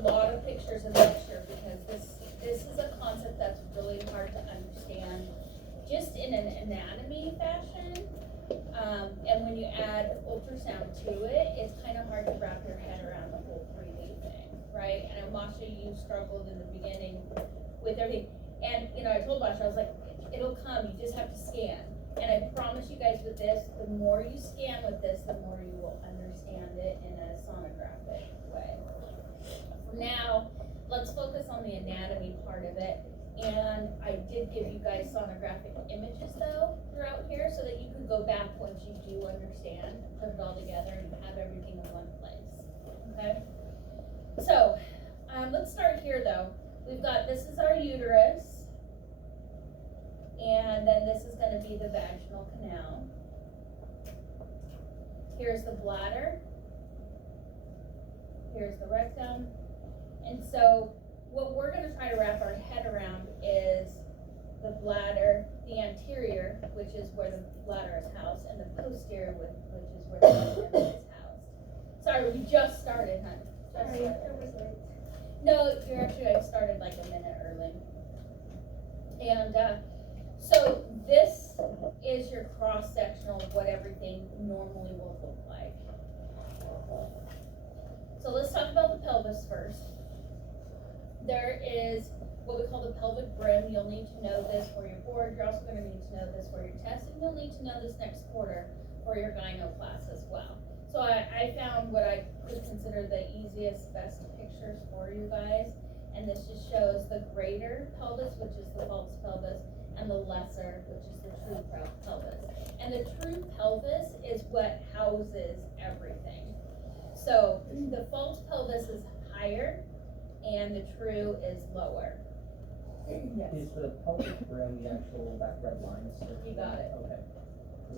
lot of pictures in the lecture because this is a concept that's really hard to understand just in an anatomy fashion. And when you add ultrasound to it, it's kind of hard to wrap your head around the whole 3D thing, right? And Masha, you struggled in the beginning with everything. And, you know, I told Masha, I was like, it'll come, you just have to scan. And I promise you guys with this, the more you scan with this, the more you will understand it in a sonographic way. For now, let's focus on the anatomy part of it. And I did give you guys sonographic images though throughout here so that you could go back once you do understand, put it all together and have everything in one place, okay? So, let's start here though. We've got, this is our uterus, and then this is gonna be the vaginal canal. Here's the bladder, here's the rectum, and so what we're going to try to wrap our head around is the bladder, the anterior, which is where the bladder is housed, and the posterior, which is where the rectum is housed. Sorry, we just started, honey. Sorry, it was late. No, you're actually, I started like a minute early. And so this is your cross-sectional of what everything normally will look like. So let's talk about the pelvis first. There is what we call the pelvic brim. You'll need to know this for your board. You're also going to need to know this for your test, and you'll need to know this next quarter for your gyno class as well. So I found what I could consider the easiest, best pictures for you guys, and this just shows the greater pelvis, which is the false pelvis, and the lesser, which is the true pelvis. And the true pelvis is what houses everything. So the false pelvis is higher, and the true is lower. Yes. Is the pelvic brim the actual, that red line? You got it. Okay.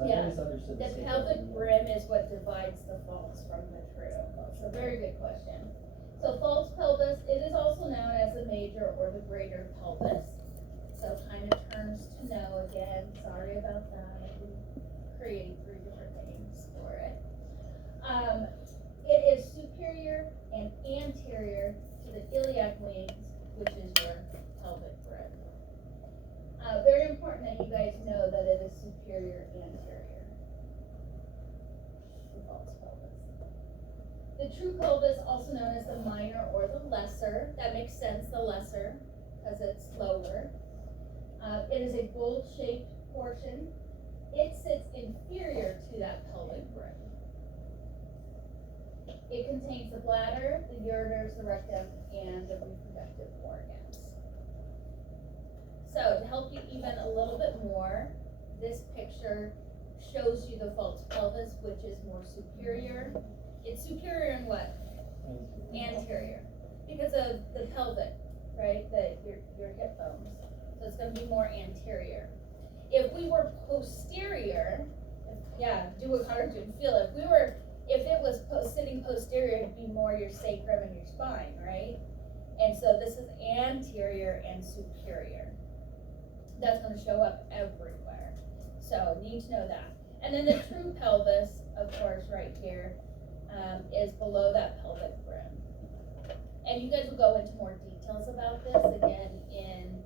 Yeah. Always understood The pelvic brim is what divides the false from the true. So very good question. So false pelvis, it is also known as the major or the greater pelvis. So kind of terms to know again. Sorry about that. We created 3 different names for it. It is superior and anterior to the iliac wings, which is your pelvic brim. Very important that you guys know that it is superior anterior. The false pelvis. The true pelvis, also known as the minor or the lesser. That makes sense, the lesser, because it's lower. It is a bowl-shaped portion. It sits inferior to that pelvic brim. It contains the bladder, the ureters, the rectum, and the reproductive organs. So to help you even a little bit more, this picture shows you the false pelvis, which is more superior. It's superior in what? Anterior. Because of the pelvic, right? Your hip bones. So it's going to be more anterior. If we were posterior, do a cartoon feel. If it was sitting posterior, it'd be more your sacrum and your spine, right? And so this is anterior and superior. That's going to show up everywhere. So need to know that. And then the true pelvis, of course, right here, is below that pelvic brim. And you guys will go into more details about this again in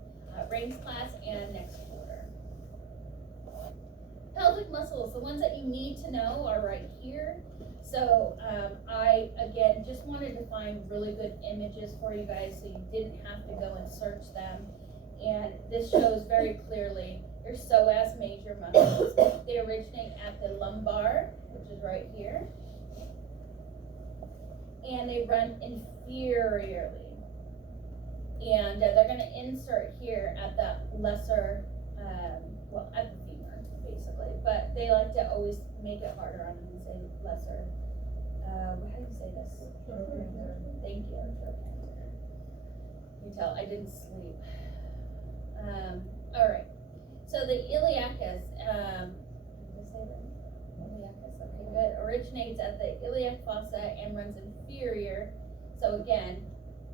Rain's class and next quarter. Pelvic muscles, the ones that you need to know are right here. So I, again, just wanted to find really good images for you guys so you didn't have to go and search them. And this shows very clearly your psoas major muscles. They originate at the lumbar, which is right here. And they run inferiorly. And they're going to insert here at that lesser, at the femur, basically. But they like to always make it harder on them and say lesser. How do you say this? Thank you. You tell I didn't sleep. All right. So the iliacus, did I say that? Iliacus, okay, good. Originates at the iliac fossa and runs inferior. So again,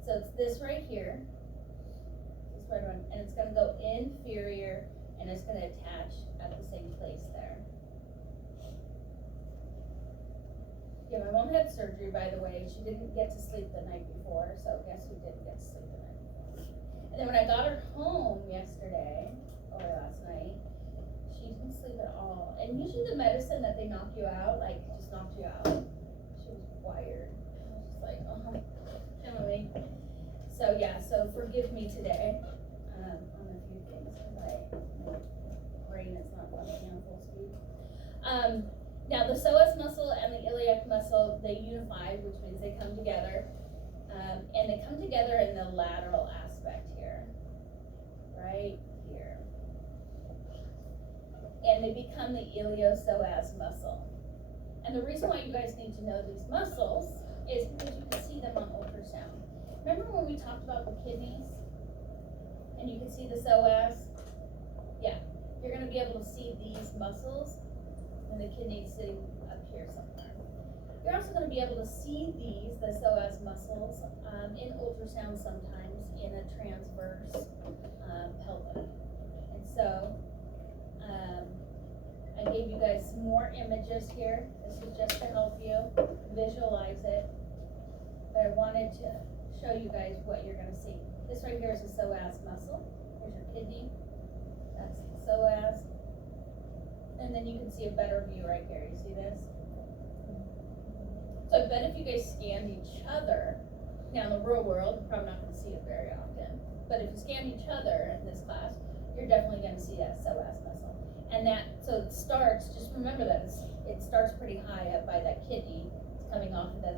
so it's this right here. This right one, and it's going to go inferior, and it's going to attach at the same place there. Yeah, my mom had surgery, by the way. She didn't get to sleep the night before, so guess who didn't get to sleep the night before? And then when I got her home yesterday, or last night, she didn't sleep at all. And usually the medicine that they knock you out, like, just knocked you out. She was wired. I was just like, Emily. So yeah, so forgive me today, on a few things, because my brain is not functioning on full speed. Now the psoas muscle and the iliac muscle, they unify, which means they come together. And they come together in the lateral aspect here, right here. And they become the iliopsoas muscle. And the reason why you guys need to know these muscles is because you can see them on ultrasound. Remember when we talked about the kidneys? And you can see the psoas? Yeah, you're gonna be able to see these muscles when the kidney's sitting up here somewhere. You're also gonna be able to see these, the psoas muscles, in ultrasound sometimes in a transverse pelvic. And so, I gave you guys some more images here. This is just to help you visualize it. But I wanted to show you guys what you're gonna see. This right here is a psoas muscle. Here's your kidney. That's the psoas. And then you can see a better view right here. You see this? So I bet if you guys scanned each other, now in the real world, you're probably not gonna see it very often. But if you scanned each other in this class, you're definitely gonna see that psoas muscle. And that, so it starts, just remember that, it starts pretty high up by that kidney. It's coming off of the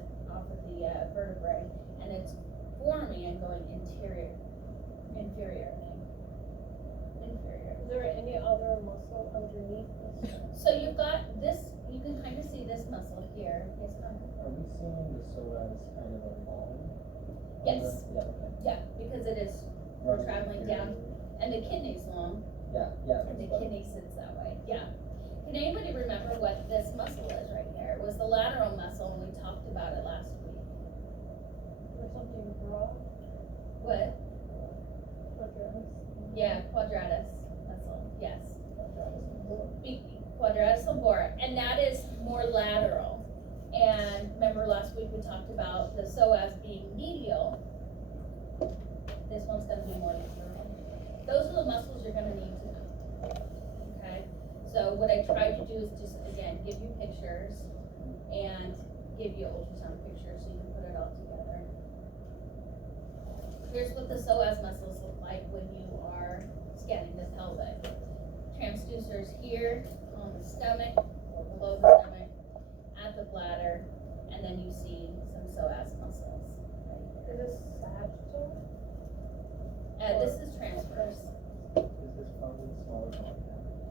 vertebrae, and it's forming and going inferior. Is there any other muscle underneath this? So you've got this, you can kind of see this muscle here. Yes, Connor? Are we seeing the psoas kind of like long? Yes. Yeah, okay. Yeah, because it is Running traveling here. down, and the kidney's long, Yeah. and the kidney sits that way. Yeah. Can anybody remember what this muscle is right here? It was the lateral muscle, and we talked about it last week. Or something broad? What? Quadratus? Yeah, quadratus muscle. Yes. Quadratus labora, and that is more lateral. And remember last week we talked about the psoas being medial. This one's going to be more lateral. Those are the muscles you're going to need to know. Okay. So what I tried to do is just again give you pictures and give you ultrasound pictures so you can put it all together. Here's what the psoas muscles look like when you are scanning the pelvic. Transducers here on the stomach or below the stomach, at the bladder, and then you see some psoas muscles. Is this sagittal? This is transverse. Is this probably smaller body habitus?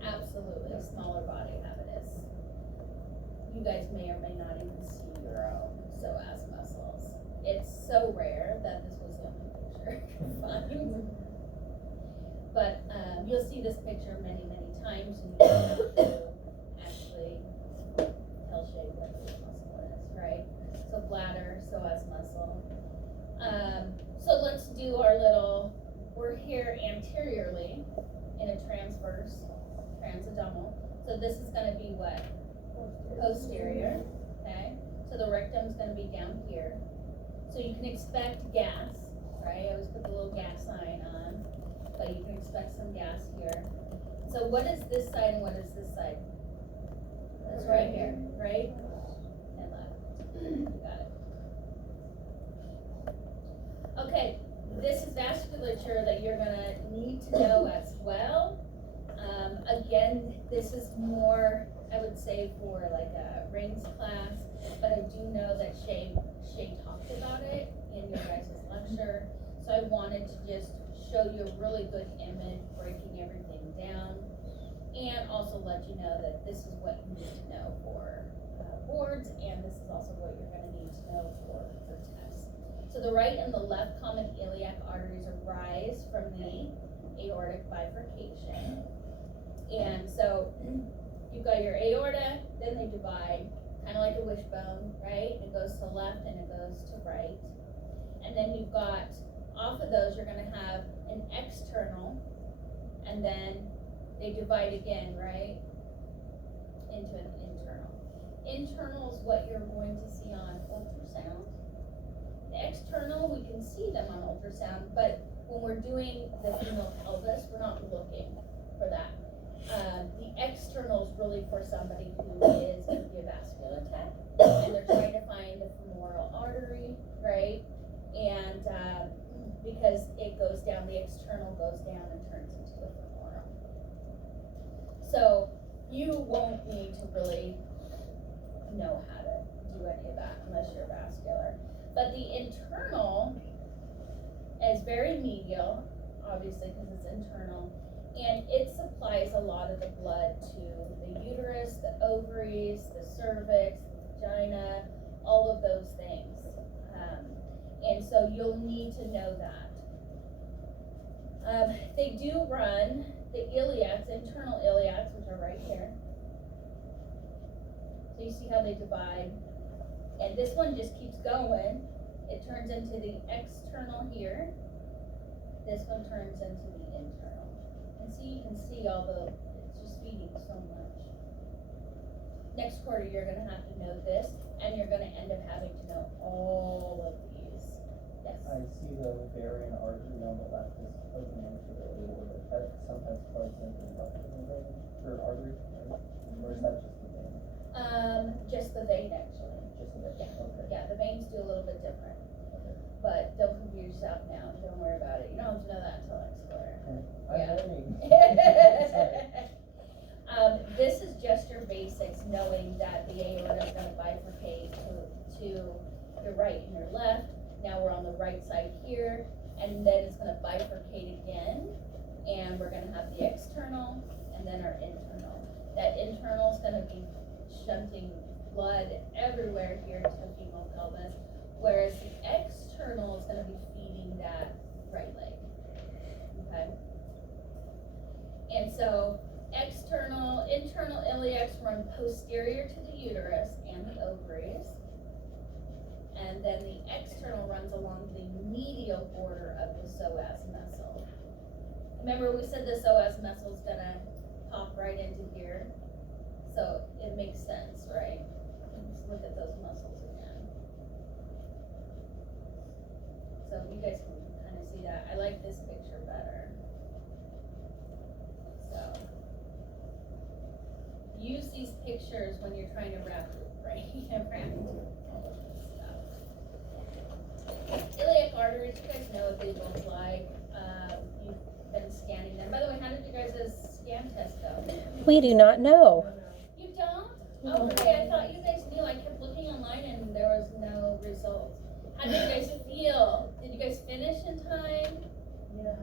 Absolutely, smaller body habitus. You guys may or may not even see your own psoas muscles. It's so rare that this was the only picture I could find. But you'll see this picture many, many times, and you don't have to actually tell Shay what this muscle is, right? So bladder, psoas muscle. So let's do our little, we're here anteriorly in a transverse, transabdominal. So this is gonna be what? Posterior, okay? So the rectum's gonna be down here. So you can expect gas, right? I always put the little gas sign on, but you can expect some gas here. So what is this side and what is this side? That's right here, right? And left. You got it. Okay, this is vasculature that you're gonna need to know as well. Again, this is more, I would say, for like a rings class, but I do know that Shay talked about it in your guys' lecture. So I wanted to just show you a really good image, breaking everything down, and also let you know that this is what you need to know for boards, and this is also what you're gonna need to know for tests. So the right and the left common iliac arteries arise from the aortic bifurcation. And so you've got your aorta, then they divide, kind of like a wishbone, right? It goes to left and it goes to right. And then you've got, off of those, you're gonna have an external, and then they divide again, right? Into an internal. internal is what you're going to see on ultrasound. The external, we can see them on ultrasound, but when we're doing the female pelvis, we're not looking for that. The external is really for somebody who is going to be a vascular tech, and they're trying to find the femoral artery, right? And because it goes down, the external goes down and turns into the femoral. So you won't need to really know how to do any of that unless you're vascular. But the internal is very medial, obviously, because it's internal, and it supplies a lot of the blood to the uterus, the ovaries, the cervix, the vagina, all of those things. And so you'll need to know that. They do run the iliacs, internal iliacs, which are right here. So you see how they divide. And this one just keeps going. It turns into the external here. This one turns into the internal. And so you can see all the, it's just feeding so much. Next quarter, you're going to have to know this, and you're going to end up having to know all of these. Yes? I see the ovarian artery on the left is opening into the aorta. That sometimes plugs into the vein or artery, right? Or is that just the vein? Just the vein, actually. Just the vein. Yeah. Okay. Yeah, the veins do a little bit different. Okay. But don't confuse yourself now. Don't worry about it. You don't have to know that until next quarter. I'm Yeah. learning. This is just your basics, knowing that the aorta is going to bifurcate to your right and your left. Now we're on the right side here, and then it's going to bifurcate again, and we're going to have the external and then our internal. That internal is going to be shunting blood everywhere here to the female pelvis, whereas the external is going to be feeding that right leg. Okay? And so internal iliacs run posterior to the uterus and the ovaries. And then the external runs along the medial border of the psoas muscle. Remember we said the psoas muscle is gonna pop right into here. So it makes sense, right? Let's look at those muscles again. So you guys can kind of see that. I like this picture better. So use these pictures when you're trying to wrap your brain around all of this stuff. Iliac arteries, you guys know what they look like. You've been scanning them. By the way, how did you guys' scan test go? We do not know. You don't? Oh, okay, I thought you guys knew. I kept looking online and there was no results. How did you guys feel? Did you guys finish in time?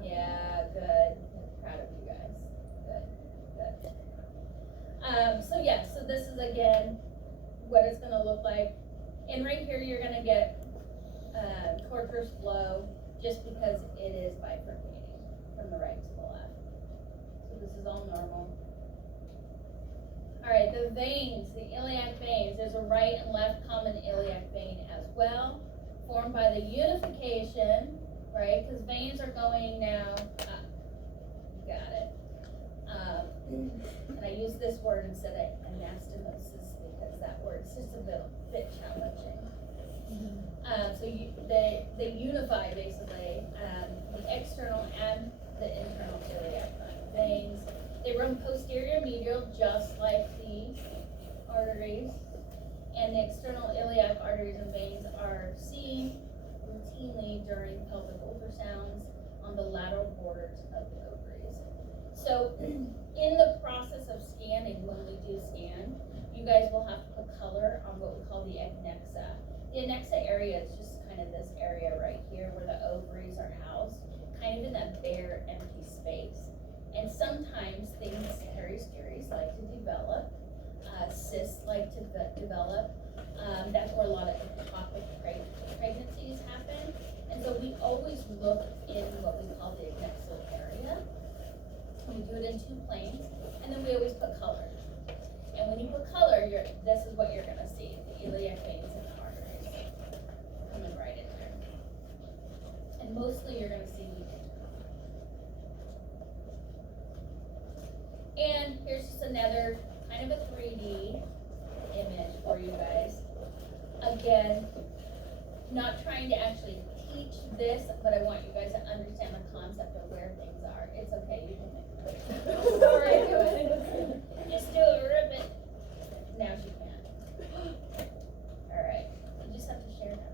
Yeah, good. Proud of you guys. Good. So this is again what it's gonna look like. And right here you're gonna get tortuous flow just because it is bifurcating from the right to the left. So this is all normal. Alright, the veins, the iliac veins, there's a right and left common iliac vein as well, formed by the unification, right? Because veins are going now up. You got it. And I use this word instead of anastomosis because that word's just a bit challenging. So they unify basically the external and the internal iliac veins. They run posterior medial just like the arteries, and the external iliac arteries and veins are seen routinely during pelvic ultrasounds on the lateral borders of the ovaries. So in the process of scanning, when we do scan, you guys will have to put color on what we call the adnexa. The adnexa area is just kind of this area right here where the ovaries are housed, kind of in that bare, empty space. And sometimes things, peristeri like to develop, cysts like to develop. That's where a lot of ectopic pregnancies happen. And so we always look in what we call the adnexal area. And we do it in 2 planes, and then we always put color. And when you put color, this is what you're gonna see, the iliac veins and the arteries coming right in there. And mostly you're gonna see the internal. And here's just another kind of a 3D image for teach this, but I want you guys to understand the concept of where things are. It's okay, you can make it. Alright, do it. Just do it, rip it. Now she can. Alright, you just have to share now.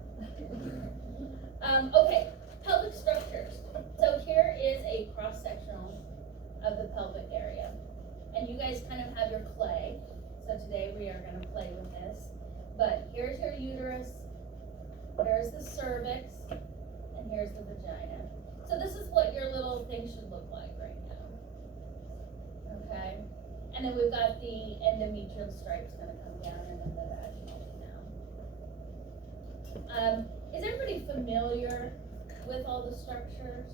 Okay, pelvic structures. So here is a cross-sectional of the pelvic area. And you guys kind of have your clay. So today we are going to play with this. But here's your uterus, here's the cervix, and here's the vagina. So this is what your little thing should look like right now. Okay? And then we've got the endometrial stripe's going to come down and then the vaginal canal. Is everybody familiar with all the structures?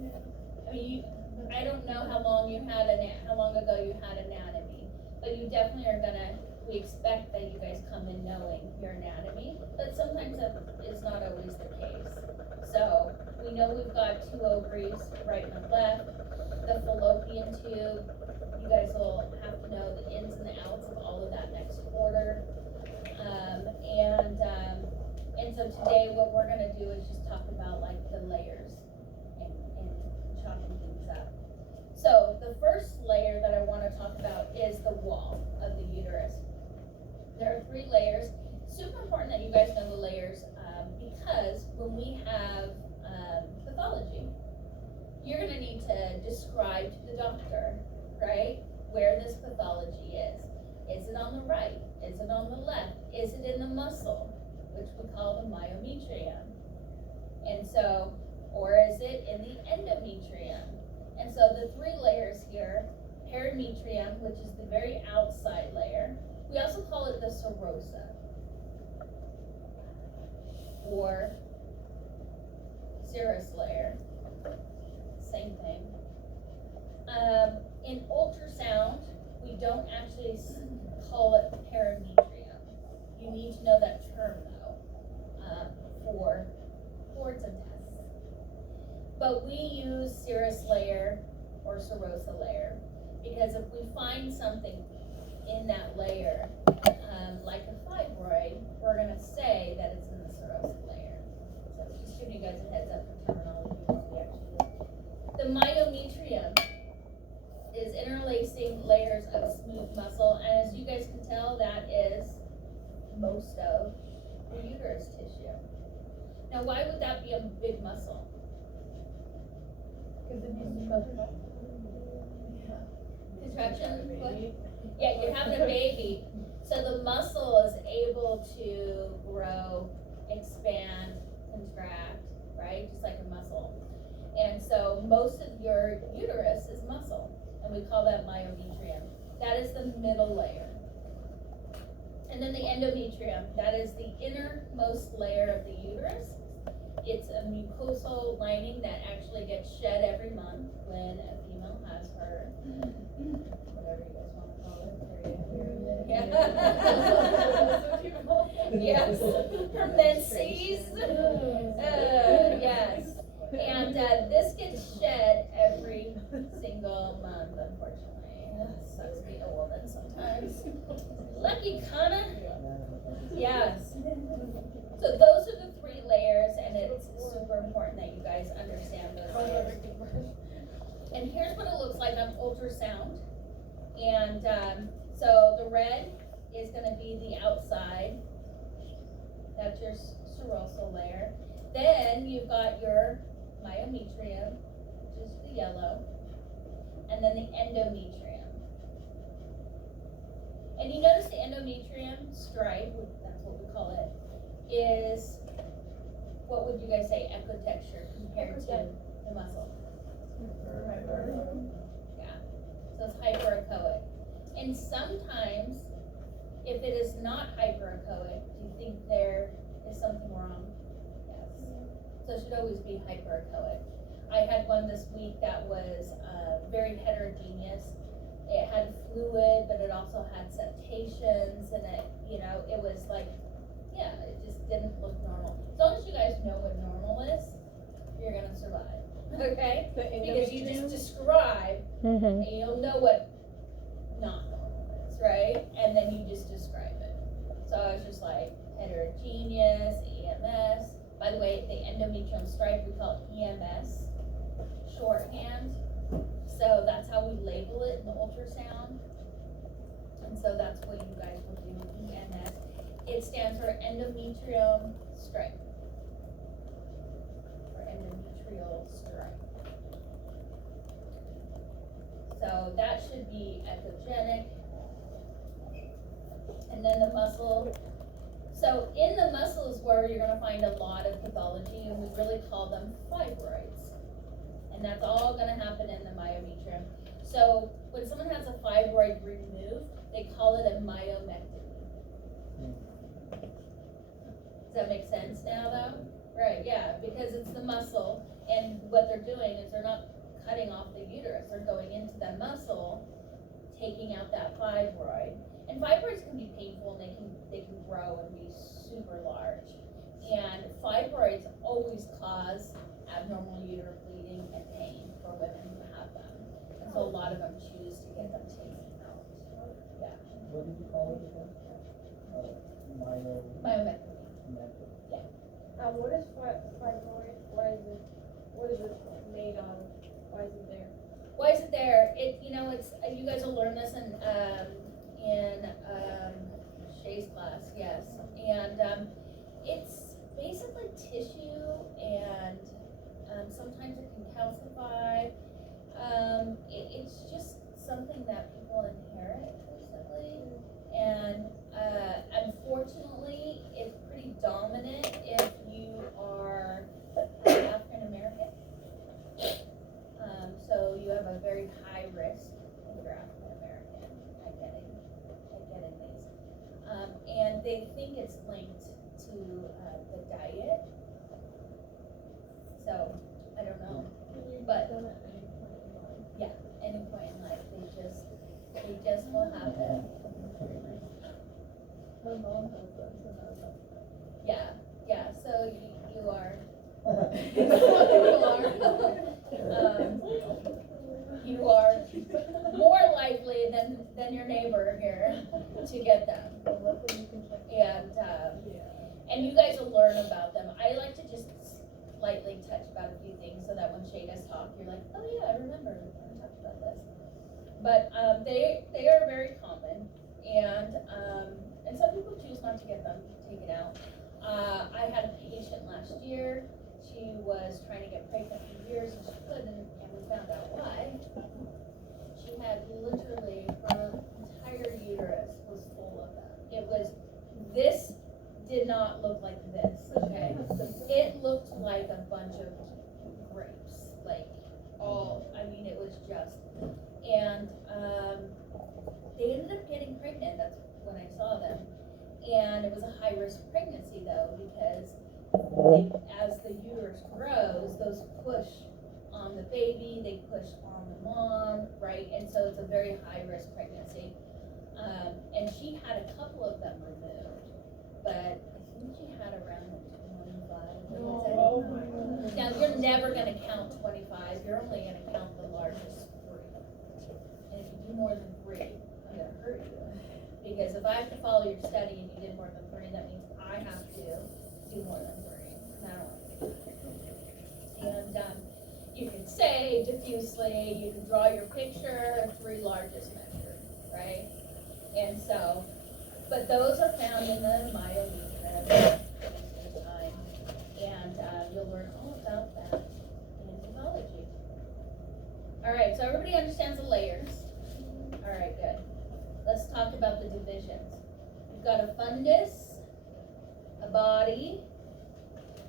Yeah. I mean, I don't know how long ago you had anatomy, but you definitely are gonna. We expect that you guys come in knowing your anatomy, but sometimes that is not always the case. So we know we've got two ovaries, right and left. The fallopian tube. You guys will have to know the ins and the outs of all of that next quarter. And so today what we're gonna do is just talk about like the layers and chopping things up. So the first layer that I want to talk about is the wall of the uterus. There are 3 layers. Super important that you guys know the layers because when we have pathology, you're going to need to describe to the doctor, right, where this pathology is. Is it on the right? Is it on the left? Is it in the muscle, which we call the myometrium? And so, or is it in the endometrium? And so the 3 layers here, perimetrium, which is the very outside layer. We also call it the serosa, or serous layer, same thing. In ultrasound, we don't actually call it perimetrium. You need to know that term though, for it's a test. But we use serous layer or serosa layer because if we find something in that layer, like a fibroid, we're going to say that it's in the serosa layer. So just giving you guys a heads up for terminology what we actually do. The myometrium is interlacing layers of smooth muscle, and as you guys can tell, that is most of the uterus tissue. Now, why would that be a big muscle? Because it needs to contract. Contraction? What? Yeah, you're having a baby. So the muscle is able to grow, expand, contract, right? Just like a muscle. And so most of your uterus is muscle, and we call that myometrium. That is the middle layer. And then the endometrium, that is the innermost layer of the uterus. It's a mucosal lining that actually gets shed every month when a female has her, whatever you guys want to call it. Yes, her menses. Yes. And this gets shed every single month, unfortunately. Sucks being a woman sometimes. Lucky kinda. Yes. So those are the 3 layers, and it's super important that you guys understand those layers. And here's what it looks like on ultrasound. And so the red is going to be the outside. That's your serosal layer. Then you've got your myometrium, which is the yellow, and then the endometrium. And you notice the endometrium stripe, that's what we call it, is, what would you guys say, ecotexture compared to the muscle? Yeah, so it's hyperechoic. And sometimes, if it is not hyperechoic, do you think there is something wrong? Yes. So it should always be hyperechoic. I had one this week that was very heterogeneous. It had fluid, but it also had septations, and it, it was like, yeah, it just didn't look normal. As long as you guys know what normal is, you're gonna survive, okay? Because you just describe, and you'll know what not normal is, right? And then you just describe it. So I was just like heterogeneous, EMS, By the way, the endometrium stripe, we call it EMS, shorthand. So that's how we label it in the ultrasound. And so that's what you guys will do, EMS. It stands for endometrium stripe. Or endometrial stripe. So that should be echogenic. And then the muscle. So in the muscle is where you're gonna find a lot of pathology, and we really call them fibroids. And that's all gonna happen in the myometrium. So when someone has a fibroid removed, they call it a myomectomy. Does that make sense now though? Right, yeah, because it's the muscle, and what they're doing is they're not cutting off the uterus, they're going into the muscle, taking out that fibroid. And fibroids can be painful, and they can grow and be super large. And fibroids always cause abnormal uterine bleeding and pain for women who have them. And so a lot of them choose to get them taken out. Yeah. What did you call it again? Myomectomy. What is fibroid? What is it made of? Why is it there? Why is it there? It's you guys will learn this in Shay's class, yes. And it's basically tissue, and sometimes it can calcify. It's just something that people inherit, basically. And unfortunately, it's pretty dominant if you are African American. So you have a very high risk if you're African American at getting these. And they think it's linked to the diet. So I don't know, but yeah, any point in life, they just will happen. My mom has that, so I don't know. Yeah, so you are. You are more likely than your neighbor here to get them. And you guys will learn about them. I like to just lightly touch about a few things so that when Shay does talk, you're like, oh yeah, I remember we talked about this. But they are very common, and some people choose not to get them taken out. I had a patient last year. She was trying to get pregnant for years and she couldn't, and we found out why. She had literally, her entire uterus was full of them. This did not look like this, okay? It looked like a bunch of grapes, it was just, and they ended up getting pregnant. That's when I saw them. And it was a high-risk pregnancy, though, because as the uterus grows, those push on the baby, they push on the mom, right? And so it's a very high-risk pregnancy. And she had a couple of them removed, but I think she had around 25. Oh my God. Now, you're never going to count 25. You're only going to count the largest 3. And if you do more than 3, I'm going to hurt you. Because if I have to follow your study and you did more than 3, that means I have to do more than 3. And I don't want to do that. And you can say diffusely, you can draw your picture, 3 largest measure, right? And so, but those are found in the myometrium time. And you'll learn all about that in pathology. All right, so everybody understands the layers. All right, good. Let's talk about the divisions. You've got a fundus, a body,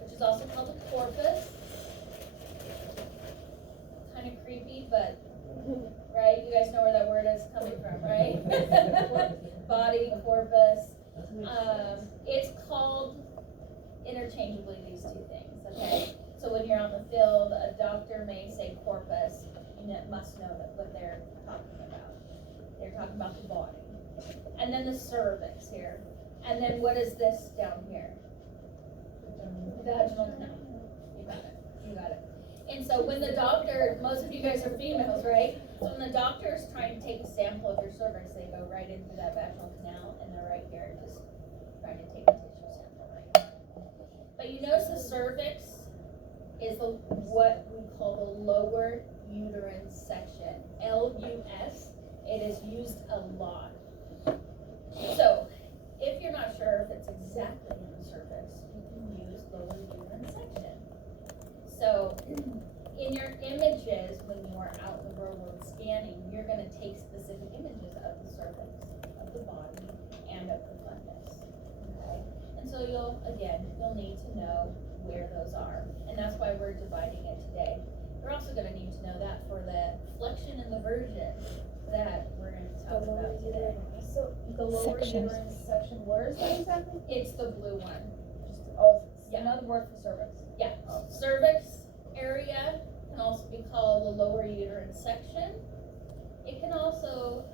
which is also called a corpus. Kind of creepy, but, right? You guys know where that word is coming from, right? Body, corpus. It's called interchangeably these 2 things, okay? So when you're on the field, a doctor may say corpus, you must know what they're talking about. They're talking about the body. And then the cervix here. And then what is this down here? Vaginal canal. You got it. And so when the doctor, most of you guys are females, right? So when the doctor is trying to take a sample of your cervix, they go right into that vaginal canal, and they're right here just trying to take a tissue sample, right? But you notice the cervix is what we call the lower uterine section, LUS. It is used a lot. So, if you're not sure if it's exactly in the cervix, you can use lower uterine section. So, in your images, when you are out in the real world scanning, you're going to take specific images of the cervix, of the body, and of the fundus. Okay? And so you'll need to know where those are. And that's why we're dividing it today. You're also going to need to know that for the flexion and the version that we're going to talk about today. So the lower Section. uterine section, where is that exactly? It's the blue one. It's Yeah. another word for cervix. Yeah, cervix area can also be called the lower uterine section. It can also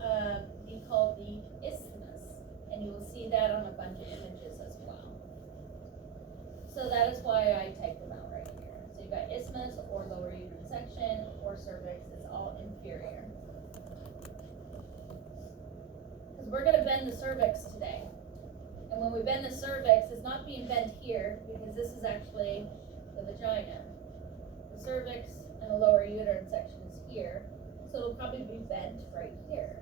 be called the isthmus, and you will see that on a bunch of images as well. So that is why I typed them out right here. So you've got isthmus or lower uterine section or cervix. It's all inferior. Because we're going to bend the cervix today. And when we bend the cervix, it's not being bent here because this is actually the vagina. The cervix and the lower uterine section is here, so it'll probably be bent right here,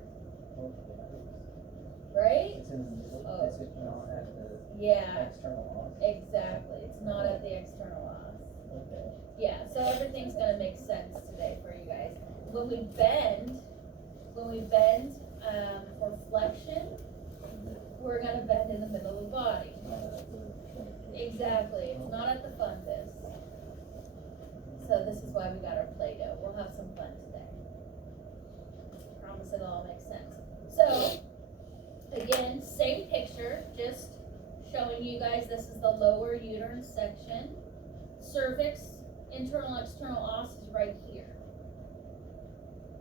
right? It's in the middle, Oh. it's not at the Yeah, external os. exactly. It's not at the external os. Okay. Yeah, so everything's gonna make sense today for you guys. When we bend for flexion, we're gonna bend in the middle of the body. Exactly. It's not at the fundus. So this is why we got our Play-Doh. We'll have some fun today. Promise it'll all make sense. So, again, same picture, just showing you guys this is the lower uterine section. Cervix, internal, external os is right here.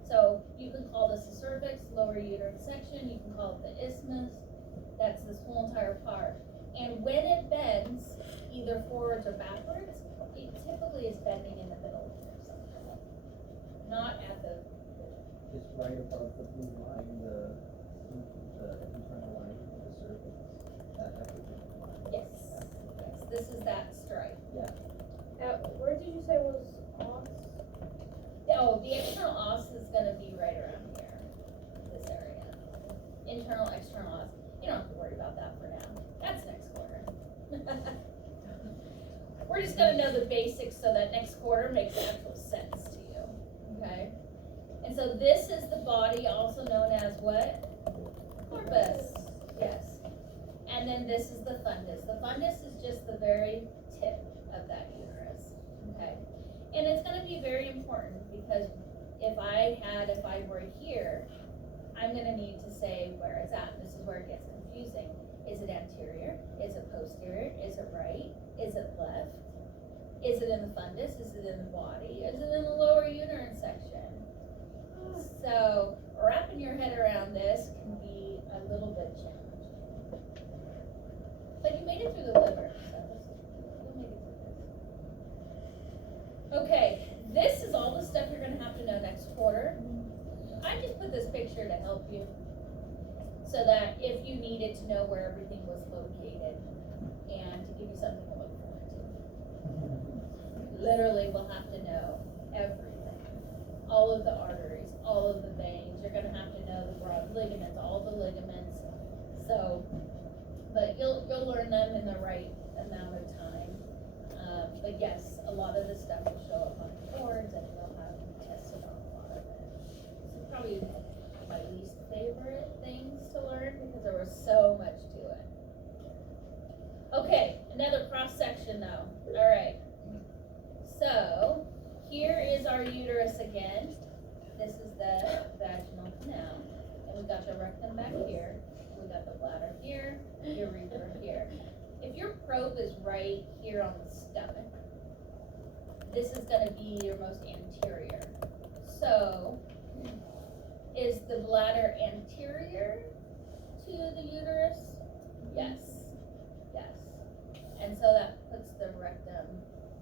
So you can call this the cervix, lower uterine section. You can call it the isthmus. That's this whole entire part. And when it bends, either forwards or backwards, it typically is bending in the middle here somewhere. Not at the, It's right above the blue line, the internal line of the cervix. That epidemic line. yes, this is that stripe. Where did you say was os? Oh, the external os is gonna be right around here, this area. Internal, external os. You don't have to worry about that for now. That's next quarter. We're just gonna know the basics so that next quarter makes actual sense to you, okay? And so this is the body, also known as what? Corpus, yes. And then this is the fundus. The fundus is just the very tip of that uterus, okay? And it's gonna be very important because if I were here, I'm gonna need to say where it's at. This is where it gets confusing. Is it anterior? Is it posterior? Is it right? Is it left? Is it in the fundus? Is it in the body? Is it in the lower uterine section? So wrapping your head around this can be a little bit challenging. But you made it through the liver, so you'll make it through this. Okay, this is all the stuff you're gonna have to know next quarter. I just put this picture to help you, so that if you needed to know where everything was located, and to give you something to look forward to. Literally, we'll have to know everything. All of the arteries, all of the veins, you're gonna have to know the broad ligaments, all the ligaments. So, but you'll learn them in the right amount of time. But yes, a lot of this stuff will show up on the boards and you'll have tested on a lot of it. So probably my least favorite things to learn because there was so much to it. Okay, another cross section though. All right. So here is our uterus again. This is the vaginal canal, and we got the rectum back here. We got the bladder here, urethra here. If your probe is right here on the stomach, this is going to be your most anterior. So, is the bladder anterior to the uterus? Yes. Yes. And so that puts the rectum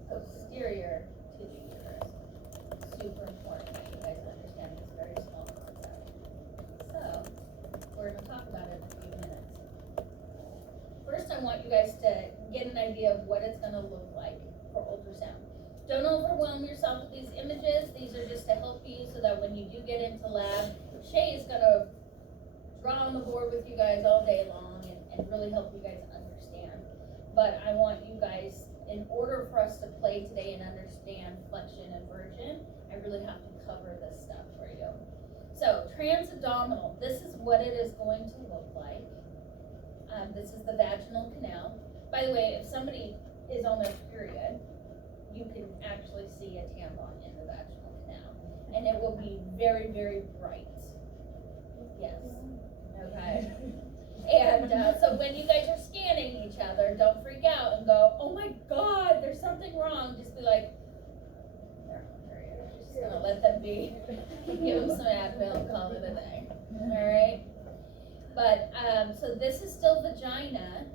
posterior to the uterus. Super important that you guys understand this very small concept. So, we're going to talk about it in a few minutes. First, I want you guys to get get an idea of what it's gonna look like for ultrasound. Don't overwhelm yourself with these images. These are just to help you so that when you do get into lab, Shay is gonna draw on the board with you guys all day long and really help you guys understand. But I want you guys, in order for us to play today and understand flexion and version, I really have to cover this stuff for you. So transabdominal, this is what it is going to look like. This is the vaginal canal. By the way, if somebody is on their period, you can actually see a tampon in the vaginal canal, and it will be very, very bright. Yes. Okay. And so when you guys are scanning each other, don't freak out and go, "Oh my God, there's something wrong." Just be like, "They're on their period." Just gonna let them be. Give them some Advil and call it a day. All right. But so this is still vagina,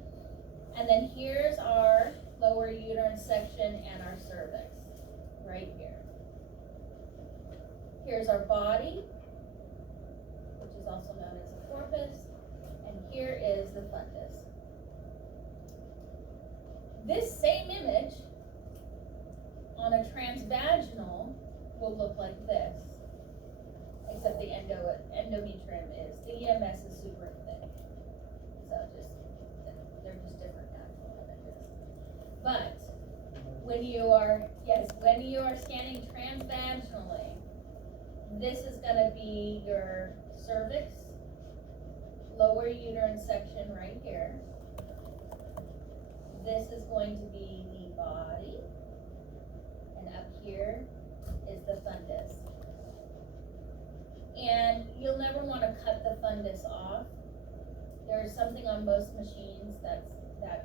and then here's our lower uterine section and our cervix, right here. Here's our body, which is also known as the corpus, and here is the fundus. This same image on a transvaginal will look like this, except the endometrium is, the EMS is super thick. So they're just different natural images. But when you are scanning transvaginally, this is gonna be your cervix, lower uterine section right here. This is going to be the body, and up here is the fundus. And you'll never want to cut the fundus off. There's something on most machines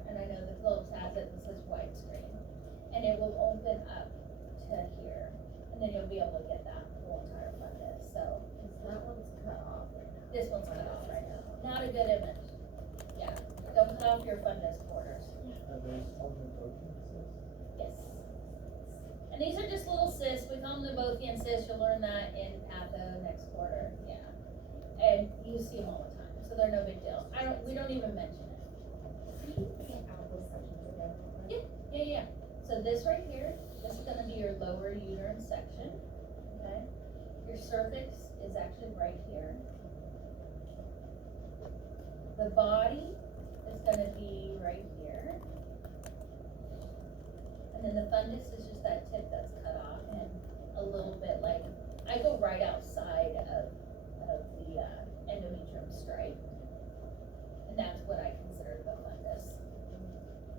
and I know the Philips has it that says widescreen, and it will open up to here, and then you'll be able to get that whole entire fundus. So That one's cut off right now. this one's cut off right now. Not a good image. Yeah, don't cut off your fundus borders. Are those ultrasound cysts? Yes. And these are just little cysts. We call them the Boethian cysts. You'll learn that in patho next quarter. Yeah. And you see them all the time, so they're no big deal. We don't even mention it. Yeah. So this right here, this is gonna be your lower uterine section. Okay. Your cervix is actually right here. The body is gonna be right here. And then the fundus is just that tip that's cut off and a little bit like, I go right outside of the endometrium stripe. And that's what I consider the fundus.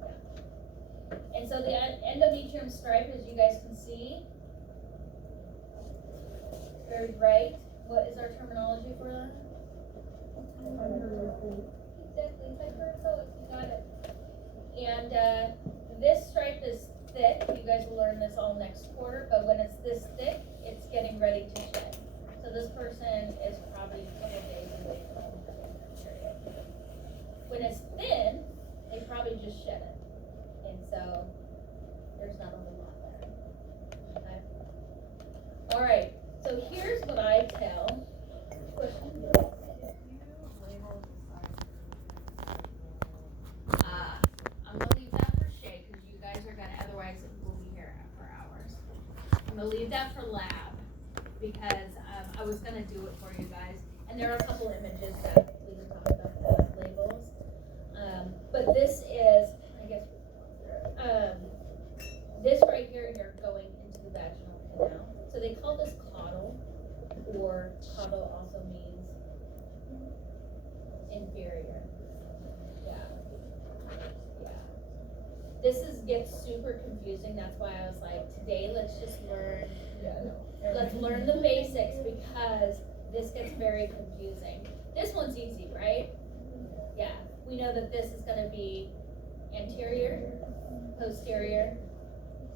Yeah. And so the endometrium stripe, as you guys can see, very bright. What is our terminology for that? Exactly, hyperechoic, you got it. And this stripe is thick. You guys will learn this all next quarter, but when it's this thick, it's getting ready to shed. So this person is probably a couple days away from having their period. When it's thin, they probably just shed it. And so there's not a whole lot there. Okay? All right, so here's what I tell. I'm gonna leave that for Shay, because you guys are gonna, otherwise we'll be here for hours. I'm gonna leave that for lab, because I was gonna do it for you guys, and there are a couple images that we can talk about the labels. But this is, I guess, this right here, you're going into the vaginal canal. So they call this caudal, or caudal also means inferior. Yeah. This gets super confusing. That's why I was like, today let's just learn. Let's learn the basics, because this gets very confusing. This one's easy, right? Yeah. We know that this is going to be anterior, posterior,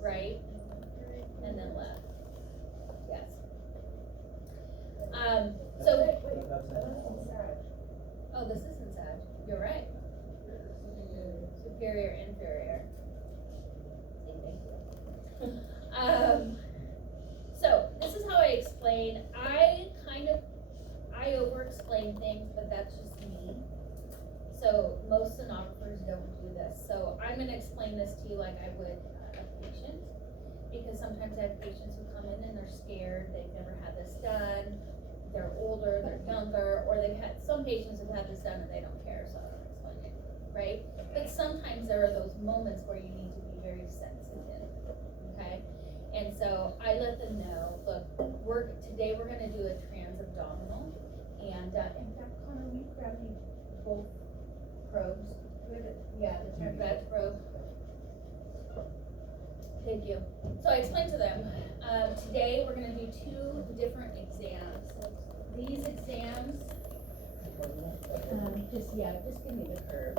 right, and then left. Yes. Oh, this isn't Sag. You're right. Superior, inferior. See, thank you. So this is how I explain. I over-explain things, but that's just me. So most sonographers don't do this. this. So I'm gonna explain this to you like I would a patient, because sometimes I have patients who come in and they're scared, they've never had this done, they're older, they're younger, or they've had, some patients have had this done and they don't care, so I don't explain it, right? But sometimes there are those moments where you need to be very sensitive, okay? And so I let them know, look, today we're gonna do a trans-abdominal, and in fact, Connor, will you grab me both probes? Yeah, the trans probe. Thank you. So I explained to them, today we're gonna do 2 different exams. These exams, just give me the curve.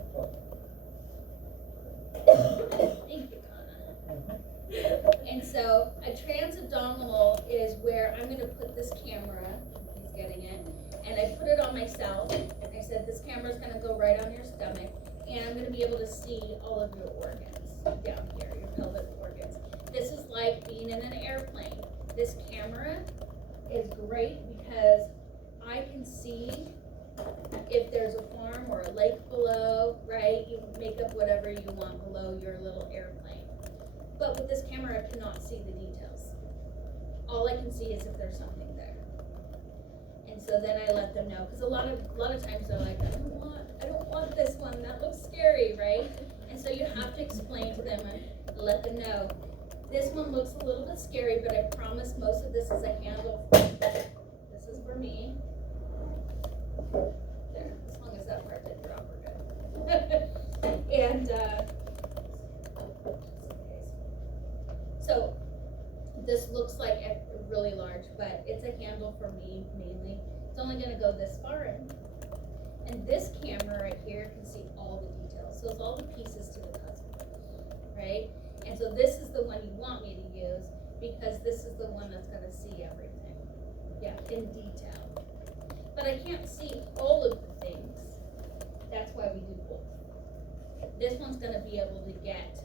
Thank you, Connor. And so a trans-abdominal is where I'm gonna put this camera, he's getting it, and I put it on myself. I said, this camera's gonna go right on your stomach, and I'm gonna be able to see all of your organs down here, your pelvic organs. This is like being in an airplane. This camera is great because I can see if there's a farm or a lake below, right? You make up whatever you want below your little airplane. But with this camera, I cannot see the details. All I can see is if there's something there. And so then I let them know, because a lot of times they're like, I don't want this one, that looks scary, right? And so you have to explain to them and let them know, this one looks a little bit scary, but I promise most of this is a handle. This is for me. There, as long as that part didn't drop, we're good. And so this looks like really large, but it's a handle for me mainly. It's only gonna go this far in. And this camera right here can see all the details. So it's all the pieces to the puzzle, right? And so this is the one you want me to use because this is the one that's gonna see everything, yeah, in detail. But I can't see all of the things. That's why we do both. This one's gonna be able to get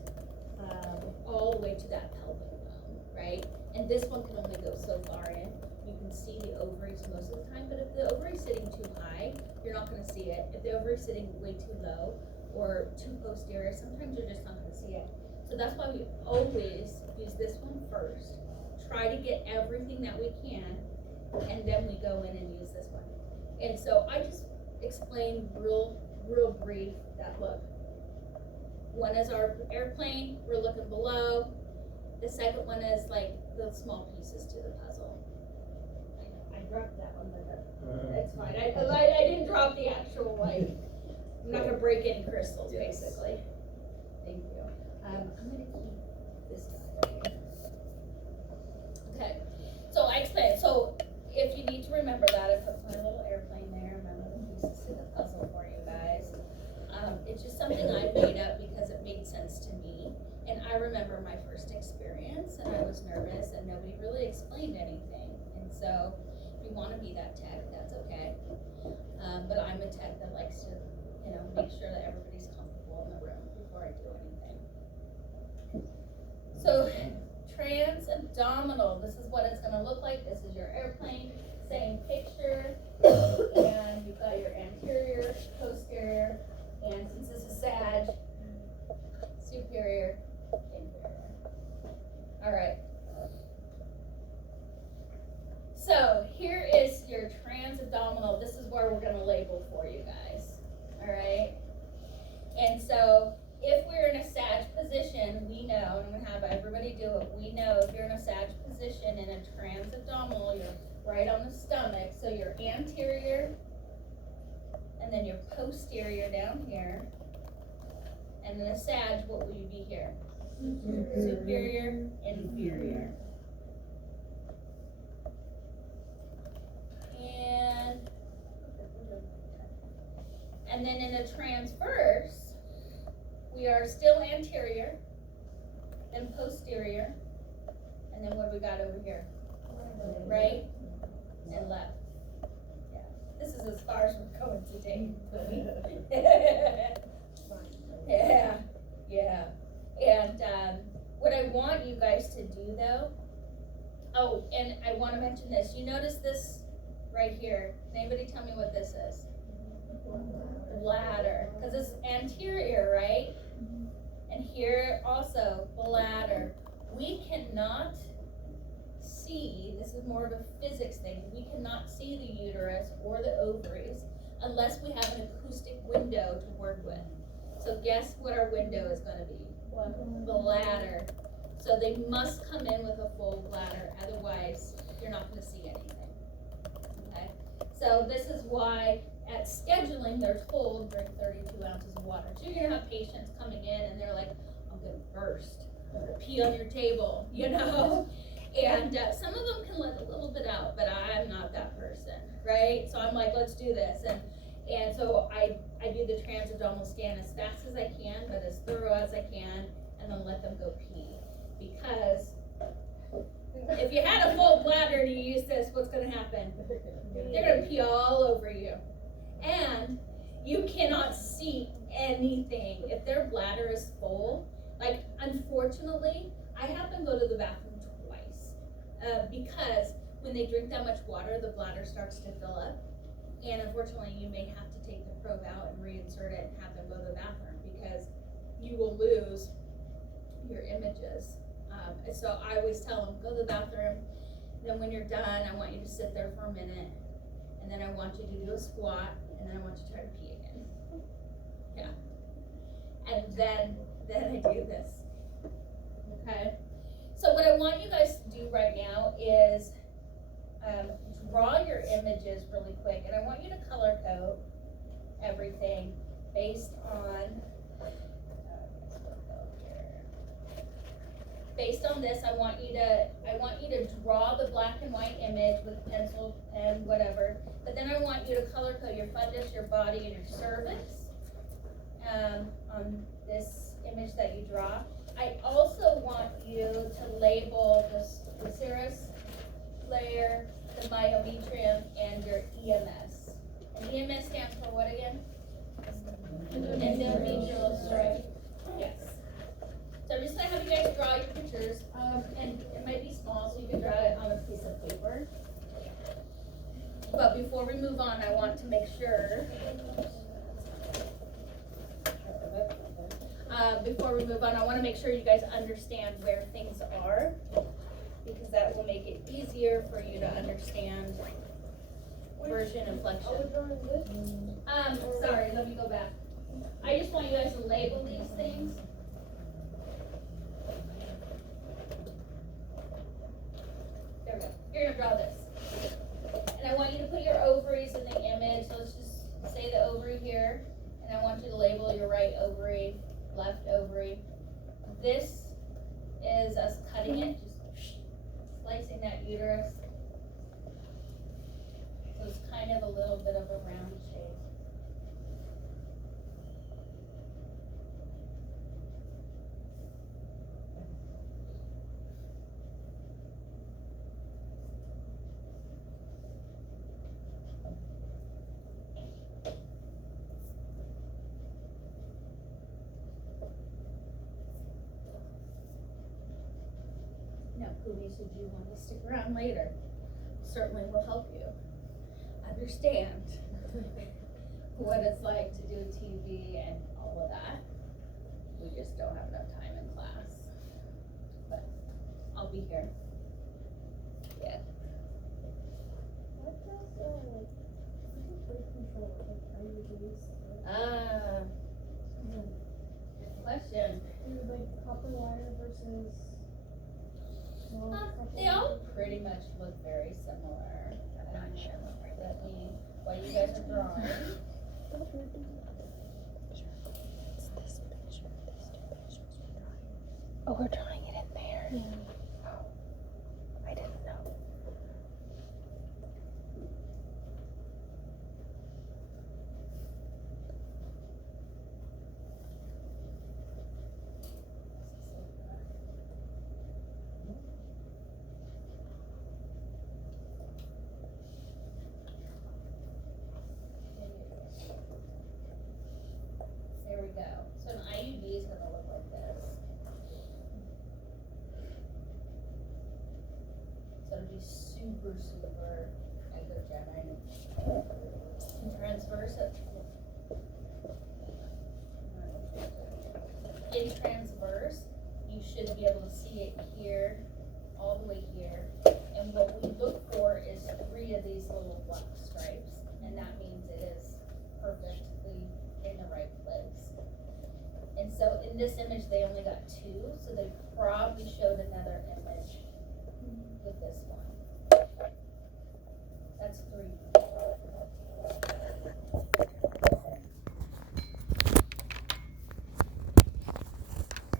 all the way to that pelvic bone, right? And this one can only go so far in. You can see the ovaries most of the time, but if the ovary's sitting too high, you're not gonna see it. If the ovary's sitting way too low or too posterior, sometimes you're just not gonna see it. So that's why we always use this one first, try to get everything that we can, and then we go in and use this one. And so I just explained real brief that, look, one is our airplane, we're looking below. The second one is like the small pieces to the puzzle. I dropped that one, but it's fine. I didn't drop the actual, like, I'm not gonna break any crystals, basically. Thank you. I'm gonna keep this guy right here. Okay, so I explained. So if you need to remember that, I put my little airplane there, my little pieces to the puzzle for you guys. It's just something I made up because it made sense to me. And I remember my first experience, and I was nervous, and nobody really explained anything. And so if you want to be that tech, that's okay. But I'm a tech that likes to, make sure that everybody's comfortable in the room before I do anything. So trans-abdominal, this is what it's gonna look like. This is your airplane, same picture. And you've got your anterior, posterior, and since this is Sag, superior, inferior. All right. So here is your trans-abdominal. This is where we're gonna label for you guys. All right. And so if we're in a Sag position, we know, and I'm gonna have everybody do it, we know if you're in a Sag position in a trans-abdominal, you're right on the stomach. So your anterior, and then your posterior down here. And then a Sag, what will you be here? Superior, inferior. And then in a transverse, we are still anterior, then posterior, and then what do we got over here? Right and left. Yeah, this is as far as we're going today. Yeah. And what I want you guys to do though, oh, and I want to mention this. You notice this right here. Can anybody tell me what this is? Bladder, because it's anterior, right? And here also, bladder. We cannot see, this is more of a physics thing, we cannot see the uterus or the ovaries unless we have an acoustic window to work with. So guess what our window is gonna be? Bladder. So they must come in with a full bladder, otherwise you're not gonna see anything. Okay? So this is why at scheduling they're told drink 32 ounces of water. So you're gonna have patients coming in and they're like, I'm gonna burst, I'm gonna pee on your table, you know? And some of them can let a little bit out, but I'm not that person, right? So I'm like, let's do this. And so I do the transabdominal scan as fast as I can, but as thorough as I can, and then let them go pee. Because if you had a full bladder and you use this, what's gonna happen? They're gonna pee all over you. And you cannot see anything. If their bladder is full, like unfortunately, I have them go to the bathroom twice. Because when they drink that much water, the bladder starts to fill up. And unfortunately, you may have to take the probe out and reinsert it and have them go to the bathroom because you will lose your images. And so I always tell them, go to the bathroom. Then when you're done, I want you to sit there for a minute. And then I want you to do a squat. And then I want you to try to pee again. Yeah. And then I do this. Okay? So what I want you guys to do right now is draw your images really quick, and I want you to color code everything based on this. I want you to draw the black and white image with pencil, pen, whatever. But then I want you to color code your fundus, your body, and your cervix on this image that you draw. I also want you to label the serous layer, the myometrium, and your EMS. And EMS stands for what again? Endometrial stripe. Yes. So I'm just gonna have you guys draw your pictures, and it might be small, so you can draw it on a piece of paper. But before we move on, I want to make sure. Before we move on, I want to make sure you guys understand where things are, because that will make it easier for you to understand version and flexion. Sorry, let me go back. I just want you guys to label these things. There we go. You're gonna draw this. And I want you to put your ovaries in the image. So let's just say the ovary here. And I want you to label your right ovary, left ovary. This is us cutting it, just slicing that uterus. So it's kind of a little bit of a round shape. Now, Poonie, should you want to stick around later? Certainly will help you understand what it's like to do TV and all of that. We just don't have enough time in class. But I'll be here. Yeah. What does birth control like IUDs? Good question. Like copper wire versus They all pretty much look very similar. Let me, while you guys are drawing. Oh, we're drawing it in there. Oh, I didn't know. There we go. So an IUD is gonna look like this. So it'll be super, super echogenic. And transverse it. in transverse, you should be able to see it here, all the way here. And what we look for is 3 of these little black stripes, and that means it is perfectly in the right place. And so in this image, they only got 2, so they probably showed another image with this one. That's 3.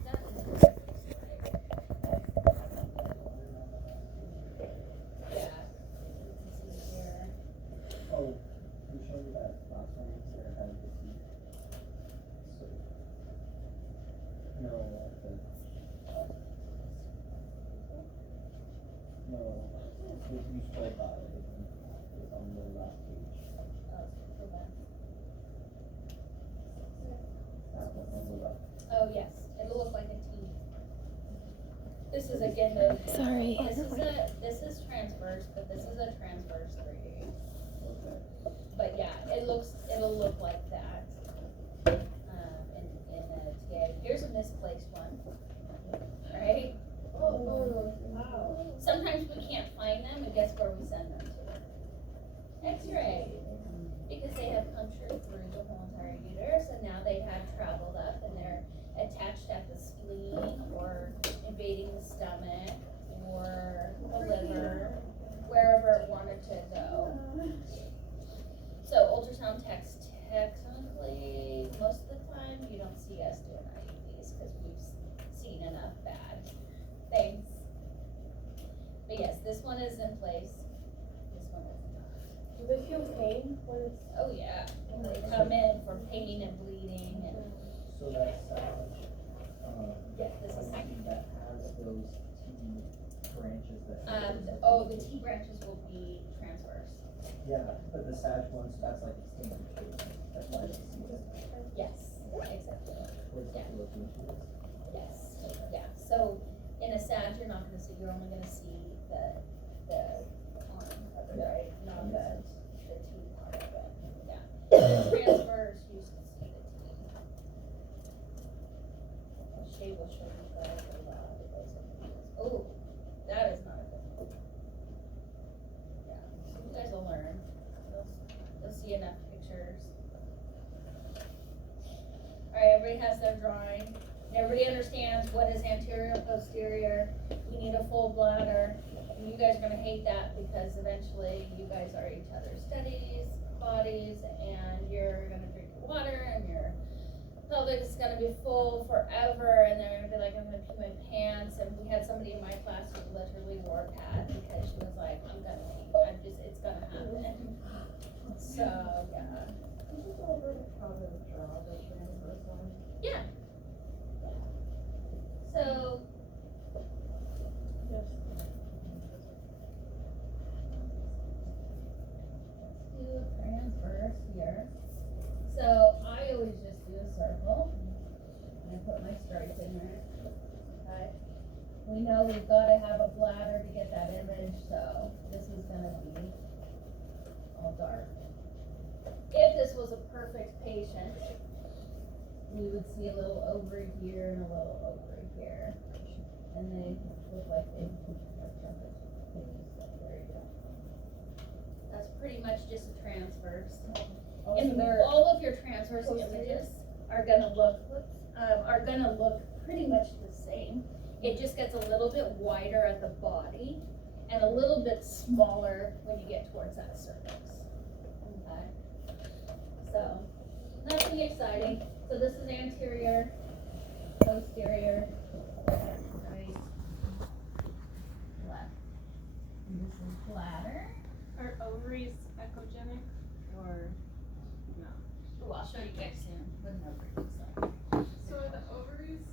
That is perfect. Yeah. You can see here. Oh, can you show me that last one where it has the teeth? So, no, the, no, if you scroll by, it's on the last page. Oh, go back. That one on the left. Oh, yes, it'll look like a T. This is again the. Sorry. This is transverse, but this is a transverse 3. Okay. But yeah, it'll look like that. In a TA. Here's a misplaced one. Right? Oh, wow. Sometimes we can't find them, and guess where we send them to? X-ray. Because they have punctured through the whole entire uterus, and now they have traveled up and they're attached at the spleen or invading the stomach or the liver, wherever it wanted to go. So ultrasound technically, most of the time, you don't see us doing IUDs because we've seen enough bad things. But yes, this one is in place. This one is not. Do they feel pain when it's? Oh yeah, they come in for pain and bleeding and So that's, yeah, this is. that has those T branches that. The T branches will be transverse. Yeah, but the sag ones, that's like a standard treatment, that's why I don't see it. Yes, exactly. Where's Yeah. the location? Yes, yeah. So in a SAG, you're not gonna see, you're only gonna see the arm of it, Yeah. right? Not That the makes T part of it, yeah. Transverse, you can see the T. Shay will show you that a lot of those images. Oh, that is not a good one. Yeah, so you guys will learn. You'll see enough pictures. Alright, everybody has their drawing. Everybody understands what is anterior and posterior. You need a full bladder. And you guys are gonna hate that because eventually you guys are each other's studies, bodies, and you're gonna drink your water and your pelvic is gonna be full forever, and they're gonna be like, I'm gonna pee my pants. And we had somebody in my class who literally wore a pad because she was like, I'm gonna pee. It's gonna happen. So, yeah. Can you go over how to draw the transverse line? Yeah. So, Yes. let's do a transverse here. So I always just do a circle, and I put my stripe in there, okay? We know we've gotta have a bladder to get that image, so this is gonna be all dark. If this was a perfect patient, we would see a little ovary here and a little ovary here, and they look like they have jumped. There you go. That's pretty much just a transverse. And all of your transverse images are gonna look pretty much the same. It just gets a little bit wider at the body and a little bit smaller when you get towards that cervix. Okay. So, nothing exciting. So this is anterior, posterior,